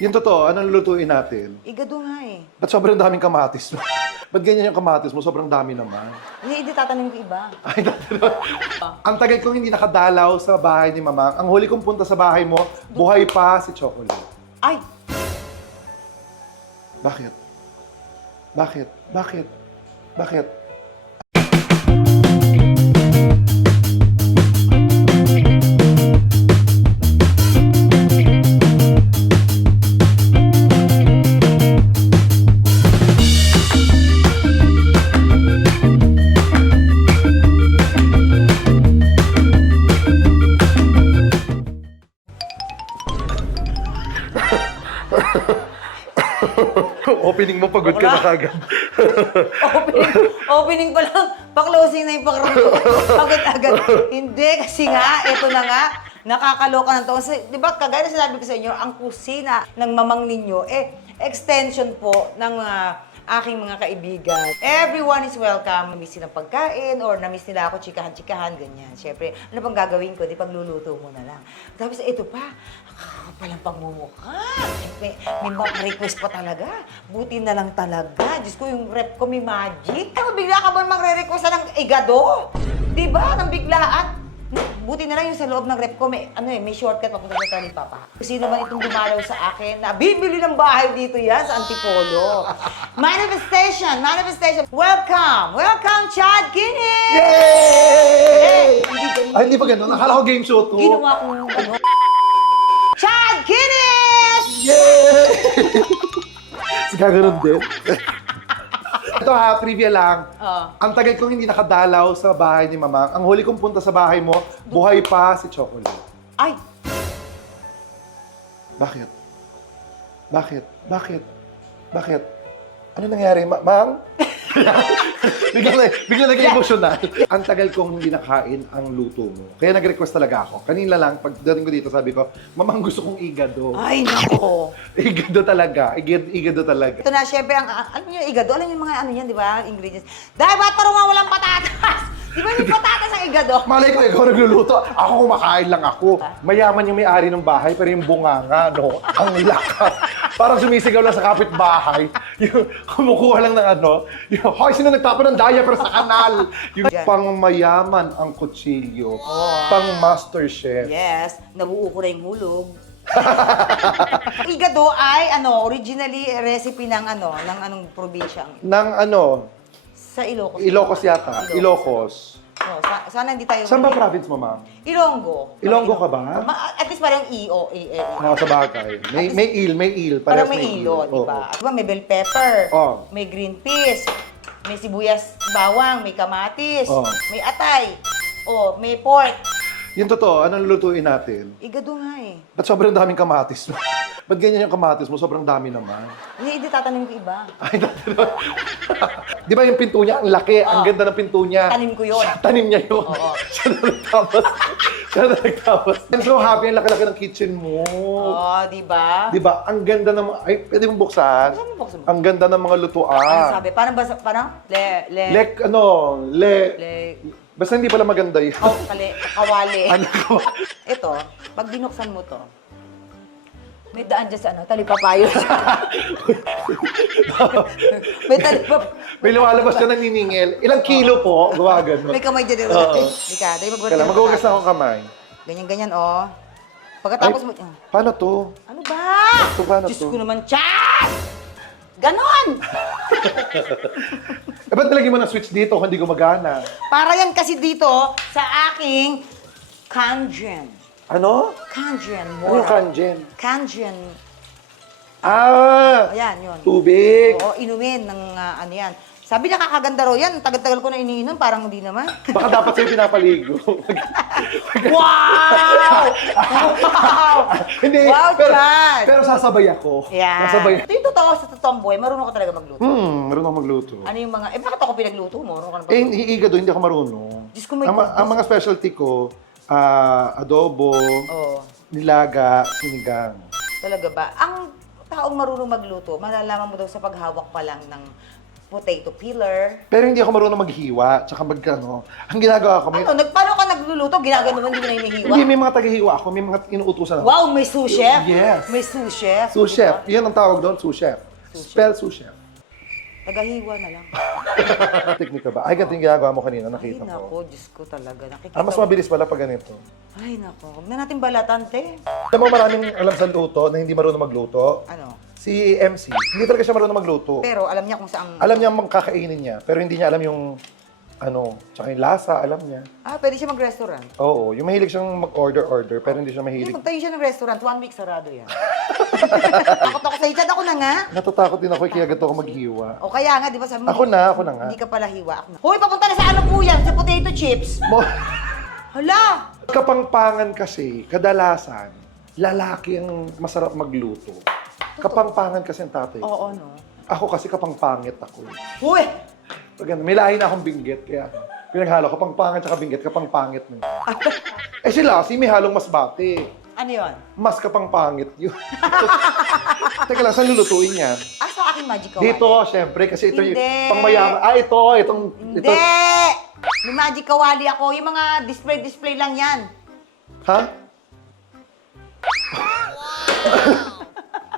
Yung totoo, anong lutuin natin? Igado nga eh. Ba't sobrang daming kamatis mo? Ba't ganyan yung kamatis mo? Sobrang dami naman. Hindi, hindi tatanim ko iba. Ay, Ang tagal kong hindi nakadalaw sa bahay ni Mamang. Ang huli kong punta sa bahay mo, buhay pa si Chocolate. Ay! Bakit? Bakit? Bakit? Bakit? Opening mo, pagod ka na kagad. opening, opening pa lang, pa-closing na yung pag- pagod agad. Hindi, kasi nga, ito na nga, nakakaloka na to. Kasi, di ba, kagaya na sinabi ko sa inyo, ang kusina ng mamang ninyo, eh, extension po ng mga aking mga kaibigan. Everyone is welcome. Namiss ng pagkain or namiss nila ako, chikahan-chikahan, ganyan. Siyempre, ano pang gagawin ko? Di pagluluto mo na lang. Tapos ito pa, palang pagmumukha. May, may mga request pa talaga. Buti na lang talaga. Diyos ko, yung rep ko may magic. Ano, bigla ka ba magre-request ng igado? Di ba? Nang biglaan. Buti na lang yung sa loob ng rep ko, may, ano eh, may shortcut papunta sa ni Papa. Sino man itong dumalaw sa akin na bibili ng bahay dito yan sa Antipolo. Manifestation! Manifestation! Welcome! Welcome, Chad Guinness! Yay! Ganun. Ay, hindi pa ganun. Akala ko game show to. Ginawa ko ano. Chad Guinness! Yay! Gaganon din. Ito ha, trivia lang. Oo. Ang tagal kong hindi nakadalaw sa bahay ni Mamang. Ang huli kong punta sa bahay mo, buhay pa si Chocolate. Ay! Bakit? Bakit? Bakit? Bakit? Ano nangyari, Ma- Mang? bigla na, bigla naging emosyonal. Ang tagal kong hindi nakain ang luto mo. Kaya nag-request talaga ako. Kanina lang, pag dating ko dito, sabi ko, Mamang, gusto kong igado. Ay, nako! Igado talaga. Igado, igado talaga. Ito na, syempre, ang, ano yung igado? Alam yung mga ano yan, di ba? Ingredients. Dahil ba tarungan walang patatas? Di ba yung patatas ang igado? Malay ko, ikaw nagluluto. Ako kumakain lang ako. Mayaman yung may-ari ng bahay, pero yung bunganga, no? Ang lakas. Parang sumisigaw lang sa kapitbahay. Yung kumukuha lang ng ano. Yung, hoy, sino nagtapon ng diaper sa kanal? Yung Yan. pang mayaman ang kutsilyo. Pang master chef. Yes, nabuo ko na yung hulog. igado ay, ano, originally recipe ng ano, ng anong probinsya? Nang ano, Sa Ilocos. Ilocos yata. Ilocos. Oh, sa, sana hindi tayo... Saan ba province mo, ma'am? Ilonggo. Ilonggo ka ba? Ma- at least parang E-O. E, e, Ah, sa bagay. May, may il, may il. Parang Parehas may ilo, di Oo. ba? Di ba, may bell pepper, Oh. may green peas, may sibuyas bawang, may kamatis, Oh. may atay, oh, may pork. Yung totoo, anong lutuin natin? Igado nga eh. Ba't sobrang daming kamatis? Ba't ganyan yung kamatis mo? Sobrang dami naman. Hindi, hindi tatanim ko iba. Ay, Di ba yung pinto niya, ang laki, ang Oo. ganda ng pinto niya. Tanim ko yun. Tanim niya yun. Oo. Siya na nagtapos. Siya na nagtapos. I'm so happy, ang laki-laki ng kitchen mo. Oh, di ba? Di ba? Ang ganda ng mga... Ay, pwede mong buksan? Saan mo buksan mo? Ang ganda ng mga Ano lutuan. sabi? Parang basa, parang le, le, Lek, ano, le... le, Basta hindi pala maganda yun. oh, kali, kawali. Ano ko? Ito, pag binuksan mo to, may daan dyan sa ano, talipapayo. may talipapayo. May lumalabas siya naniningil. Ilang kilo po? Gawa ganun. May kamay dyan. Oo. Hindi ka, dahil magbati. Kailan, maghugas na akong kamay. Ganyan-ganyan, oh. Pagkatapos Ay, mo, Paano to? ano ba? So, paano Diyos to? ko naman, Chad! Ganon! Eh, ba't nilagyan mo ng switch dito kung hindi gumagana? Para yan kasi dito sa aking kanjen. Ano? Kanjen. Ano yung kanjen? Kanjen. Ah! Ayan, yun. Tubig! Oo, inumin ng ah, ano yan. Sabi nakakaganda raw yan. Tagal-tagal ko na iniinom, parang hindi naman. Baka dapat sa'yo pinapaligo. wow! Wow! hindi. Wow, pero, Chad! pero sasabay ako. Yan. Sasabay. Ito yung totoo sa totoong buhay. Marunong ka talaga magluto. Hmm, marunong ako magluto. Ano yung mga... Eh, bakit ako pinagluto? Marunong ka na Eh, magluto. hiiga doon, hindi ako marunong. Diyos ko, may ang, ma- ang mga specialty ko, ah, adobo, Oo. nilaga, sinigang. Talaga ba? Ang taong marunong magluto, malalaman mo daw sa paghawak pa lang ng potato peeler. Pero hindi ako marunong maghiwa, tsaka mag ano. Ang ginagawa ko, may, Ano, nag, paano ka nag, nagluluto, ginagano hindi mo na hinihiwa. Hindi, may mga tagahiwa ako, may mga inuutusan ako. Wow, may sous chef? Yes. May sous chef. Sous chef. Yan ang tawag doon, sous chef. Spell sous chef. Tagahiwa na lang. Teknika ba? Ay, ganito yung ginagawa mo kanina, Ay, nakita nako, ko. Diyos ko talaga. Nakikita Ah, mas ko- mabilis pala pag ganito. Ay, nako. Huwag na natin balatan, te. Alam mo, maraming alam sa luto na hindi marunong magluto. Ano? Si MC, hindi talaga siya marunong magluto. Pero alam niya kung saan... Alam niya ang kakainin niya, pero hindi niya alam yung ano, tsaka yung lasa, alam niya. Ah, pwede siya mag-restaurant. Oo, yung mahilig siyang mag-order-order, pero hindi siya Hindi, mahilig. magtayo siya ng restaurant. One week sarado yan. Takot ako sa chat. Ako na nga. Natatakot din ako, kaya gato ako maghiwa. O kaya nga, di ba sabi mo... Ako na, ako na nga. Hindi ka pala hiwa. Ako na. Hoy, papunta na sa ano po yan? Sa potato chips. Mo, Hala! kapangpangan kasi, kadalasan, lalaki ang masarap magluto. Kapangpangan kasi ang tatay. ko. Oo, no? Ako kasi kapangpangit ako. Hoy! Pag ano, may lahi na akong binggit, kaya pinaghalo, kapangpangan tsaka binggit, kapangpangit mo. eh si Lassie, may halong masbate. Ano yun? Mas kapangpangit yun. Teka lang, saan lulutuin yan? Ah, sa aking magic kawali. Dito, syempre, kasi ito yung Hindi. pangmayaman. Ah, ito, itong... Hindi! Ito. May magic kawali ako. Yung mga display-display lang yan. Ha?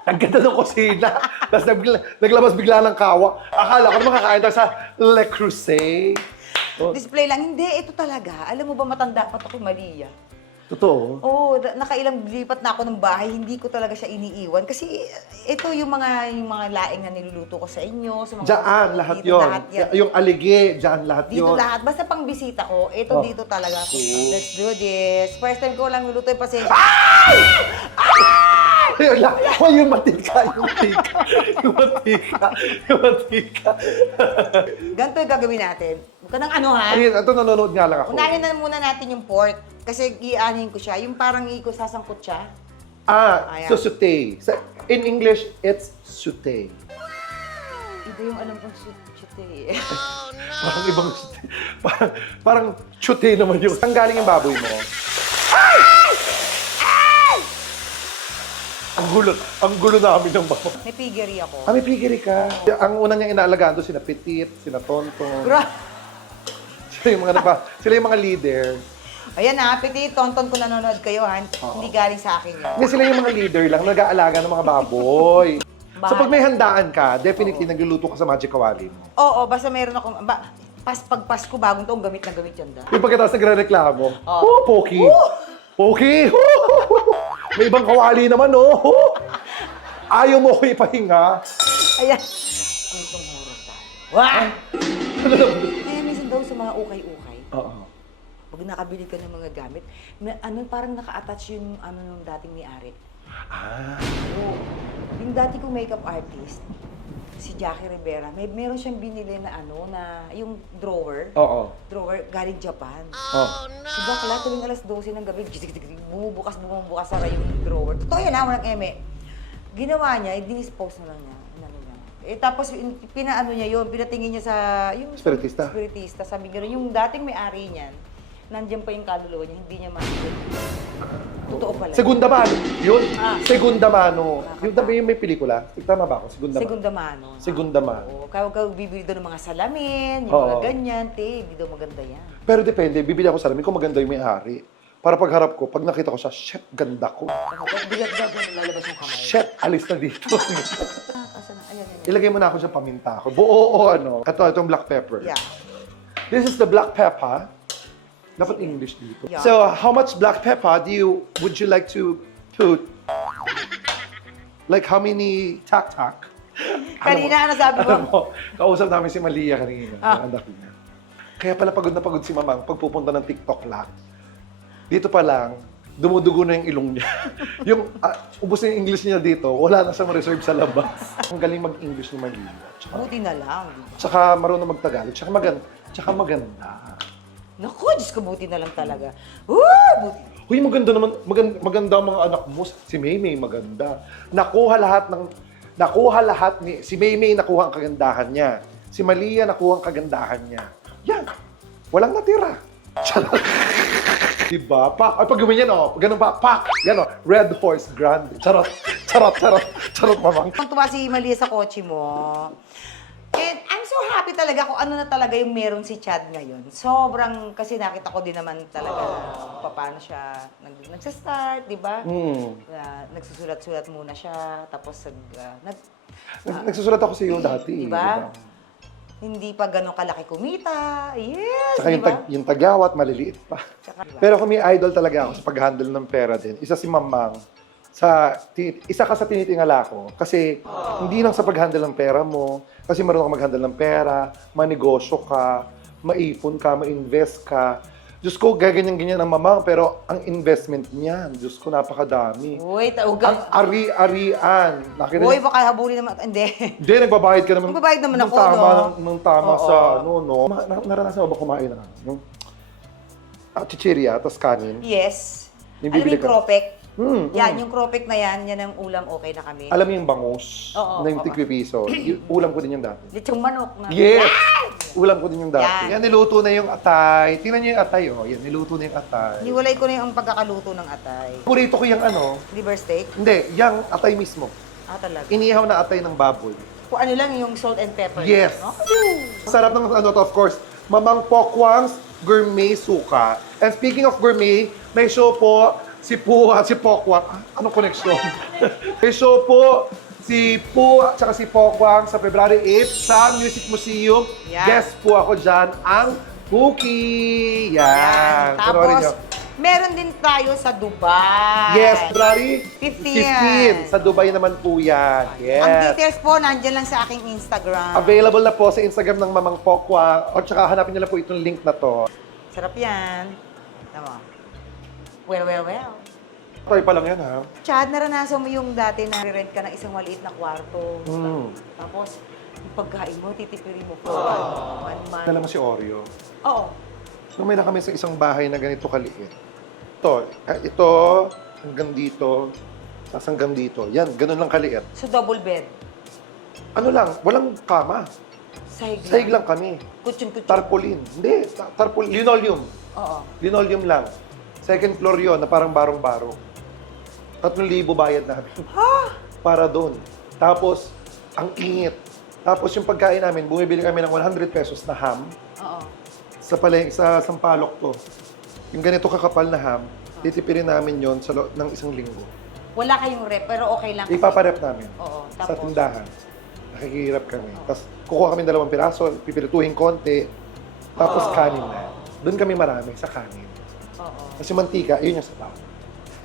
Ang ganda ng kusina. Tapos nagla- naglabas bigla ng kawa. Akala ko naman kakain tayo sa Le Creuset. Oh, Display lang. Hindi, ito talaga. Alam mo ba matanda pa ako, Maria? totoo. Oo, da- nakailang lipat na ako ng bahay, hindi ko talaga siya iniiwan. Kasi eh, ito yung mga yung mga laing na niluluto ko sa inyo. Sa mga Diyan, lahat dito, yon. Lahat yan. Yung aligi, diyan lahat Dito yon. lahat. Basta pang bisita ko, ito Oh. dito talaga. Let's do this. First time ko lang luluto yung pasensya. Ayun lang. Hoy, yung matika, yung matika. Yung matika. Yung matika. Ganito yung gagawin natin. Huwag ka ng ano ha. Ayun, ito nanonood nga lang ako. Unahin na muna natin yung pork. Kasi ianin ko siya. Yung parang iko sasangkot siya. Ah, Ayan. so sauté. Sa- In English, it's sauté. Ito yung alam kong shoot eh. Parang ibang parang, parang chute naman yun. Saan galing yung baboy mo? Ang gulo, ang gulo namin ng baboy. May piggery ako. Ah, may piggery ka. Ang una niyang inaalagaan doon, sina Petit, sina Tonton. Gra- Sila yung mga, nagpa, sila yung mga leader. Ayan ha, piti, tonton ko nanonood kayo ha. Hindi galing sa akin yun. Hindi sila yung mga leader lang, nag-aalaga ng mga baboy. so pag may handaan ka, definitely nagluluto ka sa Magic Kawali mo. Oo, basta meron ako, ba, pas, pag Pasko, bagong taong gamit na gamit yan da. Yung pagkatapos nagre-reklamo, Oh. oh, Poki. Poki! May ibang kawali naman, oh. Ayaw mo ko ipahinga. Ayan. Kwentong horror tayo. Wah! Kaya minsan daw sa mga ukay-ukay, Oo. pag nakabili ka ng mga gamit, may, ano, parang naka-attach yung ano nung dating may-ari. Ah. Oo. Yung dati kong makeup artist, si Jackie Rivera, may meron siyang binili na ano, na yung drawer. Oo. Drawer galing Japan. Oh. Si Bakla, tuwing alas 12 ng gabi, bumubukas, bumubukas sara yung drawer. Totoo yan ha, walang eme. Ginawa niya, dinispose na lang niya. Niya. Eh, tapos, in- pinaano niya yun, pinatingin niya sa, yung Spiritista? spiritista. Sabi gano'n, yung dating may-ari niyan, nandiyan pa yung kaluluwa niya, hindi niya makikita. Totoo pala. Segunda mano. Yun. Ah. Segunda mano. Yung tabi yung may pelikula. Tama ba ako? Segunda mano. Segunda mano. Segunda mano. Oo. Kaya huwag ka bibili doon ng mga salamin, yung Oo. mga ganyan, te, hindi daw maganda yan. Pero depende, bibili ako sa amin kung maganda yung may-ari. Para pagharap ko, pag nakita ko siya, shit, ganda ko. Ano, Tapos bigat daw lalabas yung kamay. Shit, alis na dito. Ah, asan na? Ayan, ayan. Ilagay mo na ako sa paminta ko. Buo o ano. Ito, itong black pepper. Yeah. This is the black pepper. Dapat English dito. Yeah. So, how much black pepper do you would you like to put? Like how many tak tak? Kanina, ano sabi mo? Alam mo, kausap namin si Malia kanina. Ah. Ang anak niya. Kaya pala pagod na pagod si Mamang pagpupunta ng TikTok lang. Dito pa lang, dumudugo na yung ilong niya. yung, ah, ubos na yung English niya dito, wala na siyang reserve sa labas. Ang galing mag-English ni Malia. Tsaka, Buti na lang. tsaka marunong mag-Tagalog. Tsaka maganda. Tsaka maganda. Naku, Diyos ko, buti na lang talaga. Woo! Buti. Uy, maganda naman, maganda, maganda ang mga anak mo. Si Maymay maganda. Nakuha lahat ng, nakuha lahat ni, si Maymay nakuha ang kagandahan niya. Si Malia nakuha ang kagandahan niya. Yan. Walang natira. Charot. diba? Pa, ay, pag gawin yan, oh, ganun pa, pak, yan, oh, Red Horse Grande. Charot, charot, charot, charot, mamang. Ang tuwa si Malia sa kotse mo. Happy talaga kung ano na talaga yung meron si Chad ngayon. Sobrang, kasi nakita ko din naman talaga kung paano siya nag, nagsa-start, di ba? Hmm. Ah, nagsusulat-sulat muna siya, tapos nag, ah, nag, Nag- Nagsusulat ako sa iyo dati. di ba? Hindi pa ganun kalaki kumita. Yes, Saka di yung, ba? tag, yung tagyawat, maliliit pa. Tsaka? Pero kung may idol talaga ako sa pag-handle ng pera din, isa si Mamang. Sa, isa ka sa tinitingala ko. Kasi hindi lang sa pag-handle ng pera mo, kasi marunong ka mag-handle ng pera, manegosyo ka, maipon ka, ma-invest ka. Diyos ko, gaganyan-ganyan ang mamang, pero ang investment niyan, Diyos ko, napakadami. Uy, Ang tauga. ari-arian. Nakita Uy, baka habulin naman. Hindi. Hindi, nagbabayad ka naman. Nagbabayad naman ako, tama, no? Ng, ng tama Oo. sa, ano, no? Ma- na- naranasan mo ba kumain na? Yung ah, chichirya, tapos kanin. Yes. Yung Alam mo yung. Hmm, Yan, hmm. yung kropek na yan, yan ang ulam okay na kami. Alam mo yung bangus Oo, na yung oo. tigpipiso? Y- ulam ko din yung dati. Lechong manok na. Yes! Ulam ko din yung dati. Yan. Yan. niluto na yung atay. Tingnan niyo yung atay, oh. Yan, niluto na yung atay. Hiwalay ko na yung pagkakaluto ng atay. Paborito ko yung ano, Liver steak? hindi, yung atay mismo. Ah, talaga. Inihaw na atay ng baboy. Kung ano lang yung salt and pepper. Yes. No? Sarap ng ano to, of course, Mamang Pokwang's Gourmet Suka. And speaking of gourmet, may show po si Pu at si Pokwang. Anong connection? may show po si Pu at saka si Pokwang sa February 8 sa Music Museum. Yan. Guest po ako dyan, ang Pookie. Yan. Yan. Panoorin Tapos, niyo. meron din tayo sa Dubai. Yes, February 15. 15. Sa Dubai naman po yan. Yes. Ang details po, nandyan lang sa aking Instagram. Available na po sa Instagram ng Mamang Pokwa. O tsaka hanapin niyo lang po itong link na to. Sarap yan. Tama. Well, well, well. Toy pa lang yan ha. Chad, naranasan mo yung dati na rent ka ng isang maliit na kwarto. Mm. Tapos, yung pagkain mo, titipirin mo po. Man, man. Alam mo si Oreo. Oo. Lumay na kami sa isang bahay na ganito kaliit. Ito, ah, ito, hanggang dito, tapos hanggang dito. Yan, ganun lang kaliit. So, double bed. Ano lang, walang kama. Sahig lang. Sahig lang kami. Kutsun-kutsun. Tarpaulin. Hindi, ta- tarpaulin. Linoleum. Oo. Linoleum lang. Second floor yon na parang barong-barong. Tatlong libo bayad namin. Para doon. Tapos, ang ingit. Tapos yung pagkain namin, bumibili kami ng 100 pesos na ham. Oo. Sa paleng, sa Sampaloc to. Yung ganito kakapal na ham, titipirin namin yon sa lo- ng isang linggo. Wala kayong rep, pero okay lang. kasi- Ipaparep namin Oo. sa Tapos, tindahan. Nakikihirap kami. Tapos kukuha kami dalawang piraso, pipirituhin konti, tapos kanin na. Doon kami marami sa kanin. Kasi mantika, yun yung sabaw.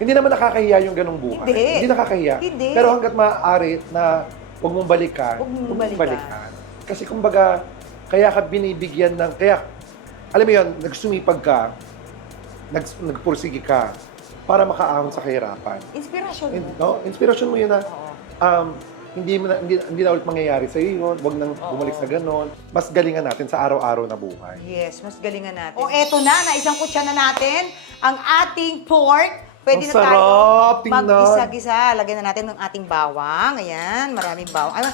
Hindi naman nakakahiya yung ganong buhay. Hindi. nakakahiya. Hindi. Pero hanggat maaari na huwag mong balikan, Huwag mong huwag balikan. Kasi kumbaga, kaya ka binibigyan ng, kaya, alam mo yun, nagsumipag ka, nags, nagpursige ka, para makaahon sa kahirapan. Inspiration In, mo. no? Inspirasyon mo yun na, Oo. um, hindi, mo na, hindi, hindi na ulit mangyayari sa iyo yun, huwag nang bumalik sa ganon. Mas galingan natin sa araw-araw na buhay. Yes, mas galingan natin. O eto na, naisang kutsa na natin ang ating pork. Pwede Ang na tayo sarap, tingnan. mag-isa-gisa. Lagyan na natin ng ating bawang. Ayan, maraming bawang. Ay,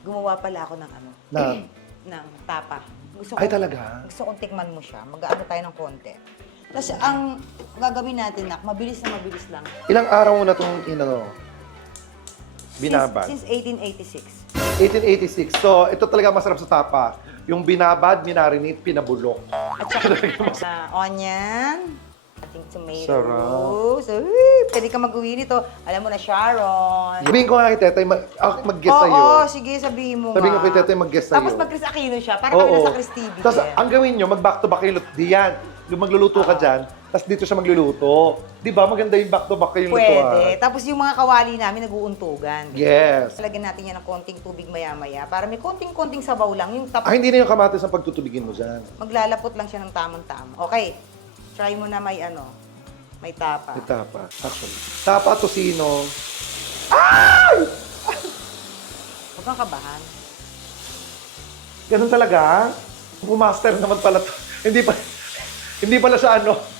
gumawa pala ako ng ano, Na, ng tapa. Gusto ay talaga? gusto kong tikman mo siya. Mag-ano tayo ng konti. Tapos ang gagawin natin, nak, mabilis na mabilis lang. Ilang araw mo na itong inano, binabad? Since, since 1886. 1886. So, ito talaga masarap sa tapa. Yung binabad, minarinate, pinabulok. At saka, uh, onion, ating tomato. Sarap. So, uy, pwede ka mag-uwi nito. Alam mo na, Sharon. Sabihin ko nga kay Tetay, mag, ako mag-guess Oo, sa'yo. sige, sabihin mo Sabihin nga. ko kay Tetay mag-guess sa'yo. Tapos mag-Chris Aquino siya, para kami nasa Chris TV. Tapos din. ang gawin nyo, mag-back to back kayo. Di yan. Yung magluluto ka dyan, tapos dito siya magluluto. Di ba? Maganda yung back to back kayong lutuan. Pwede. Tapos yung mga kawali namin, nag-uuntugan. Yes. Lagyan natin yan ng konting tubig maya-maya para may konting-konting sabaw lang. Yung Ah, tapos hindi na yung kamatis ang pagtutubigin mo dyan. maglalapot lang siya ng tamang-tama. Okay, try mo na may ano, may tapa. May tapa. Actually. Tapa, tosino. Huwag kang kabahan. Ganun talaga. Pumaster naman pala to. hindi pa, hindi pala siya ano,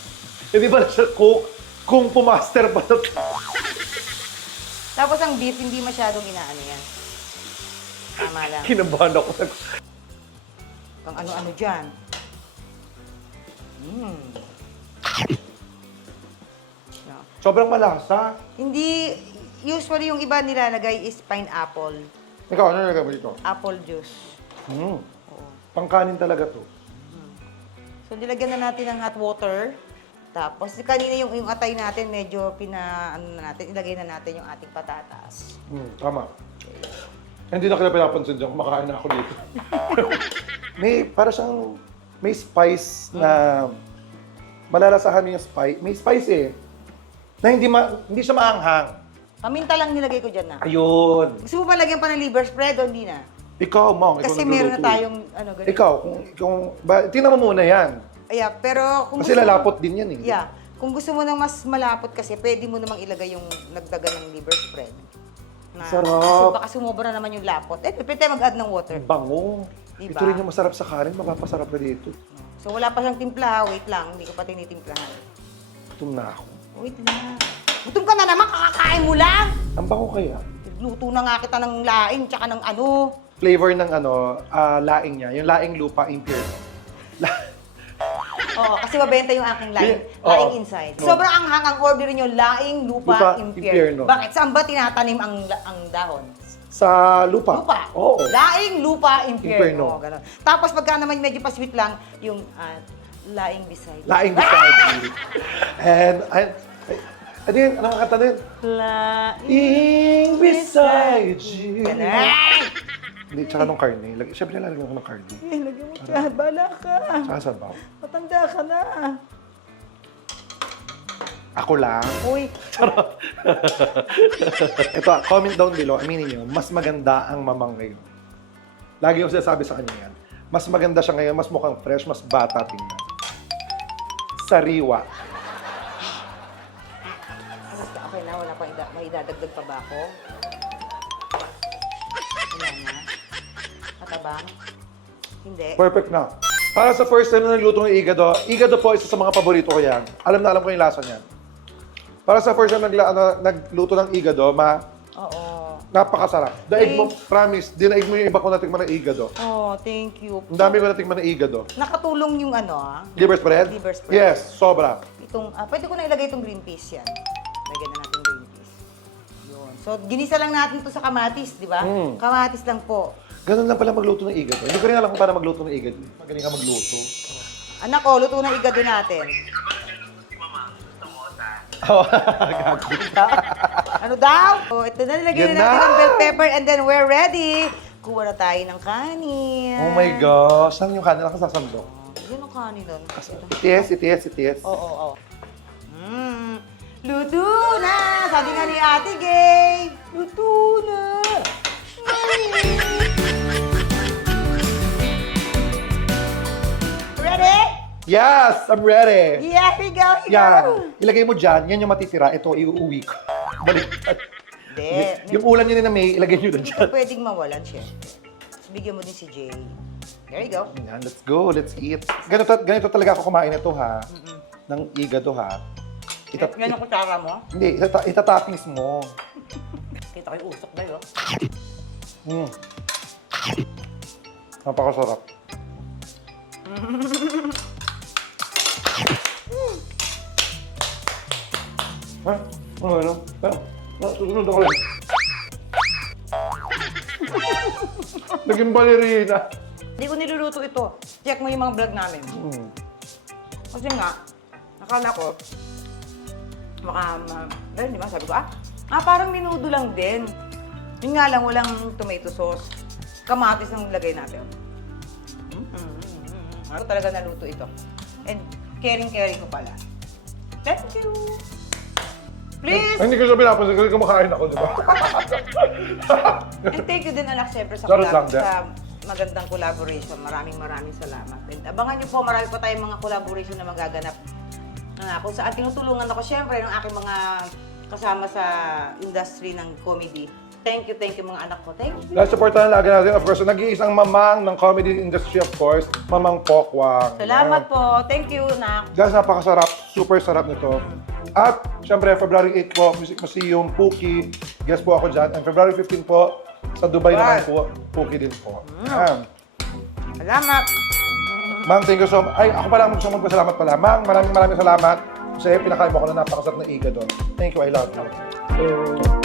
hindi pala siya cook. Kung pumaster pala to. Tapos ang beef, hindi masyadong inaano yan. Tama lang. Kinabahan ako. Kang ano-ano dyan. Mm. No. Sobrang malasa. Hindi, usually yung iba nilalagay is pineapple. Ikaw, ano nilagay mo dito? Apple juice. Mm. Oo. Pangkanin talaga to. So, nilagyan na natin ng hot water. Tapos, kanina yung, yung atay natin, medyo pina, ano na natin, ilagay na natin yung ating patatas. Hmm, tama. Hindi na kita pinapansin dyan, kumakain na ako dito. may, para siyang, may spice na, malalasahan mo yung spice. May spice eh. Na hindi, ma, hindi siya maanghang. Paminta lang nilagay ko dyan na. Ayun. Gusto mo ba lagyan pa ng liver spread o hindi na? Ikaw, Mong. Ikaw Kasi meron na nagluluto eh. tayong, ano, ganun. Ikaw, kung, kung ba, tingnan mo muna yan. Yeah, pero kung Kasi gusto mo- lalapot din yan eh. Yeah. Kung gusto mo ng mas malapot kasi, pwede mo namang ilagay yung nagdagan ng liver spread. Na, Sarap. Kasi baka sumobra naman yung lapot. Eh, pwede tayo mag-add ng water. Bango. Diba? Ito rin yung masarap sa kanin, mapapasarap ka dito. So, wala pa siyang timpla. Wait lang, hindi ko pa tinitimplahan. Gutom na ako. Wait lang. Gutom ka na naman, kakakain mo lang! Ang bango kaya? Luto na nga kita ng laing, tsaka ng ano. Flavor ng ano, ah, laing niya. Yung laing lupa impure. Oo, kasi mabenta yung aking laing, Oo. laing inside. Oo. Sobrang anghang ang order nyo, laing lupa, Lupa, impierno. impierno. Bakit? Saan ba tinatanim ang, ang dahon? Sa lupa. Lupa. Oo. Laing lupa, Impierno. impierno. Ganun. Tapos pagka naman medyo pa-sweet lang, yung ah, laing beside. Laing beside you. And, and, ano yun? Ano ang kanta na yun? Laing Ing beside you. Ganun. Hindi, tsaka nung karne. Lag- Siyempre, lalagyan ko ng karne. Eh, lagyan mo siya. Bala ka. Tsaka sabaw. Matanda ka na. Ako lang. Uy, Ito, comment down below, aminin nyo, mas maganda ang mamang ngayon. Lagi yung sinasabi sa kanya yan. Mas maganda siya ngayon, mas mukhang fresh, mas bata tingnan. Sariwa. Basta okay na, wala ida may idadagdag pa ba ako? Wala na? Matabang? Hindi. Perfect na. Para sa first time na nagluto ng igado, igado po isa sa mga paborito ko yan. Alam na alam ko yung lasa niyan. Para sa first time nagla, ano, nagluto ng igado, ma, Oo. napakasarap. Daig mo, promise, dinaig mo yung iba ko natikman ng igado. Oh, thank you. Ang dami ko natikman ng igado. Nakatulong yung ano ah. Liver spread? Liver spread. Yes, sobra. Itong, ah, pwede ko na ilagay itong green peas yan. Lagyan na natin green peas. Yun. So, ginisa lang natin to sa kamatis, di ba? Mm. Kamatis lang po. Ganun lang pala magluto ng igado. Hindi ko rin alam kung paano magluto ng igado. Magaling ka magluto. Anak ko, luto na igado natin. Gago. Ano daw? Oh, ito na, nilagyan Yan na natin na. ng bell pepper and then we're ready. Kuha na tayo ng kanin. Oh my gosh. Saan yung kanila ka sasandok? Yan ang kanin nun. Itiis, itiis, itiis. Oo, oo, oo. Mm. Luto na! Sabi nga ni Ate Gay, luto na! Ready? Yes! I'm ready! Here we go, here! Yan. Ilagay mo dyan. Yan yung matitira. Ito, iuuwi ko. Baliktad. Hindi. Yung ulan nyo na may, ilagay nyo na Hindi dyan. ko pwedeng mawalan. Tapos bigyan mo din si Jay. There you go. Yan, let's go. Let's eat. Ganito, ganito talaga ako kumain ito, ha? Ng igado, ha? Itat, Yan ang kutsara mo. hindi, itata, itatappings mo. Kita ko yung usok na yun. Mm. Napakasarap. Ha? Ano, ano? Ha? Susunod ako lang. Naging balerina. Hindi ko niluluto ito. Check mo yung mga vlog namin. Mm. Kasi nga, nakala ko, baka, ma- dahil di ba, sabi ko, ah, ah, parang minudo lang din. Yun nga lang, walang tomato sauce. Kamatis ang lagay natin. Ako talaga naluto ito. And caring-caring ko pala. Thank you! Please! Ay, hindi ko siya pinapansin kasi kumakain ako, di ba? And thank you din anak siyempre sa, Charot collab- lang, sa magandang collaboration. Maraming maraming salamat. And abangan niyo po, marami pa tayong mga collaboration na magaganap. Na kung saan tinutulungan ako siyempre ng aking mga kasama sa industry ng comedy. Thank you, thank you mga anak ko. Thank you. Last supportahan lagi natin, of course, nag-iisang mamang ng comedy industry, of course, Mamang Pokwang. Salamat po. Thank you, nak. Guys, napakasarap. Super sarap nito. At, syempre, February 8 po, Music Museum, Puki. Guest po ako dyan. And February 15 po, sa Dubai Wow. naman po, Puki din po. Yan. Salamat. Ma'am, thank you so much. Ay, ako pala gusto magpasalamat pala. Ma'am, maraming maraming salamat. Kasi pinakain mo ako na napakasarap na igado. Thank you, I love you.